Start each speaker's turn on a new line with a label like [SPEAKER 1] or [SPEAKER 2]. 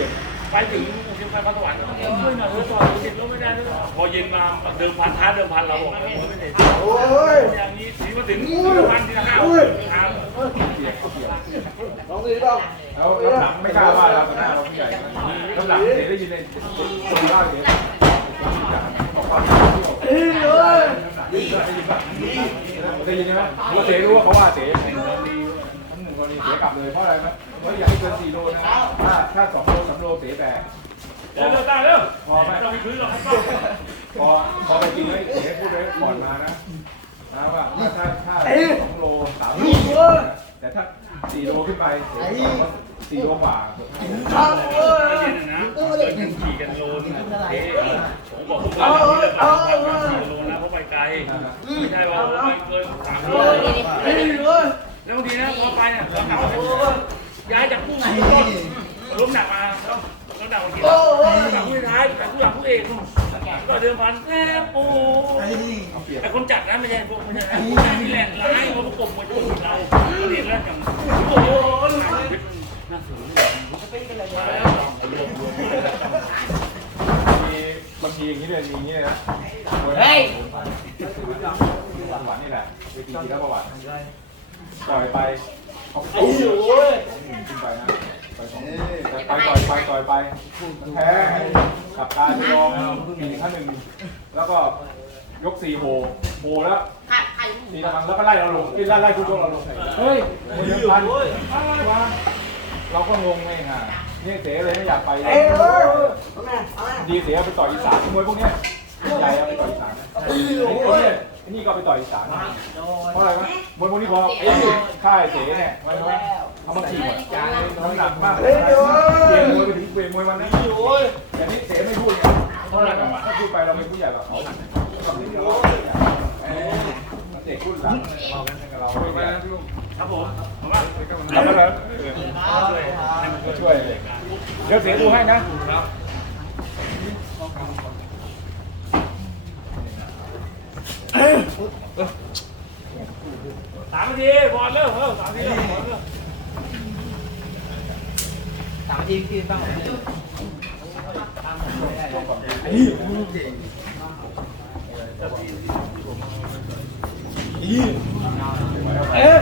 [SPEAKER 1] เจ็ด
[SPEAKER 2] ไปถึงเชียงรายพันสวรรค์ช่วยหน่อยเถอะต่อเด็กลงไม่ได้แล้วพอเย็นมาเดิมพันท้าเดิมพันเราบอก
[SPEAKER 1] โอ้ย
[SPEAKER 2] อย่างนี้สีมาถึงเดิมพันทีละห้าทาง
[SPEAKER 1] ลองดีเปล่าแล้วน้ำไม่กล้าว่าเราหน้าเราผู้ใหญ่น้ำหนักเสียได้ยินในคนว่าเสียบอกว่าเอ้ยเลยได้ยินไหมเราเสียรู้ว่าเขาว่าเสีย กรณีเสียกลับเลยเพราะอะไรไหมเพราะอย่าให้เกินสี่โลนะถ้าถ้าสองโลสามโลเสียแต่
[SPEAKER 2] เร็วเร็วตาเร็ว
[SPEAKER 1] พอไหม
[SPEAKER 2] เราไปพื้นเราให้
[SPEAKER 1] พอพอไปจริงเลยเสียพูดไว้ก่อนมานะนะว่าถ้าถ้าสองโลสามโลแต่ถ้าสี่โลขึ้นไปสี่โลกว่า
[SPEAKER 2] เย็นนะขี่กันโลนึงเอ๊ผมบอกทุกวันนี้เลยว่าสี่โลนะเพราะไปไกลไม่ใช่ว่าไม่เกินสามโล แล้วบางทีนะพอไปเนี่ยเราหนักย้ายจากผู้ล้มหนักมาแล้วแล้วหนักบางทีจากผู้ท้ายจากผู้หลังผู้เอกก็เดิมพันแท้ปู
[SPEAKER 1] เอาเปรียบ
[SPEAKER 2] แต่คนจัดนะไม่ใช่พวกไม่ใช่นะนี่แหละร้ายเขาประกบมาจุดเราเห็นแล้วจังโอ้โหน่าสูงมาแล้วรวมรวมมาแล้ว
[SPEAKER 1] มีบางทีอย่างนี้เลยมีอย่างนี้เลยนะ
[SPEAKER 3] เฮ้ย
[SPEAKER 1] หวานนี่แหละไปกินทีละประวัติ ปล่อยไปเขาไปขึ้นไปนะไปสองไปต่อยไปต่อยไปแพ้ขับตาจะยอมมีขั้นหนึ่งแล้วก็ยกสี่โหโหแล้ว
[SPEAKER 3] ใครใคร
[SPEAKER 1] ตีละครั้งแล้วก็ไล่เราลงที่ไล่ไล่คุณโจเราลงเฮ้ยโมยพันว่าเราก็งงไงฮะนี่เสียเลยไม่อยากไปเลยดีเสียไปต่อยอีสานมวยพวกเนี้ยใหญ่เอาไปต่อยอีสานไอ้เนี่ยไอ้นี่ก็ไปต่อยอีสานเพราะอะไรวะมวยพวกนี้พอไอ้ค่ายเสียเนี่ยมันเอามาขี่จานน้ำหนักมากเปลี่ยนมวยไปถึงเปลี่ยนมวยวันนั้นแต่นี่เสียไม่พูดเนี่ยเพราะอะไรถ้าพูดไปเราเป็นผู้ใหญ่แบบเขาเด็กพูดหลังเราไม่ได้
[SPEAKER 2] ครับผมผมว่า
[SPEAKER 1] แล้วก็แล้ว
[SPEAKER 2] ช่วย
[SPEAKER 1] ก็ช่วยเดี๋ยวเสียดูให้นะ
[SPEAKER 2] สามนาทีบอลเริ่มเออสามนาทีบอลเริ่ม
[SPEAKER 3] สามทีคือต้อง
[SPEAKER 1] เอ๊ะ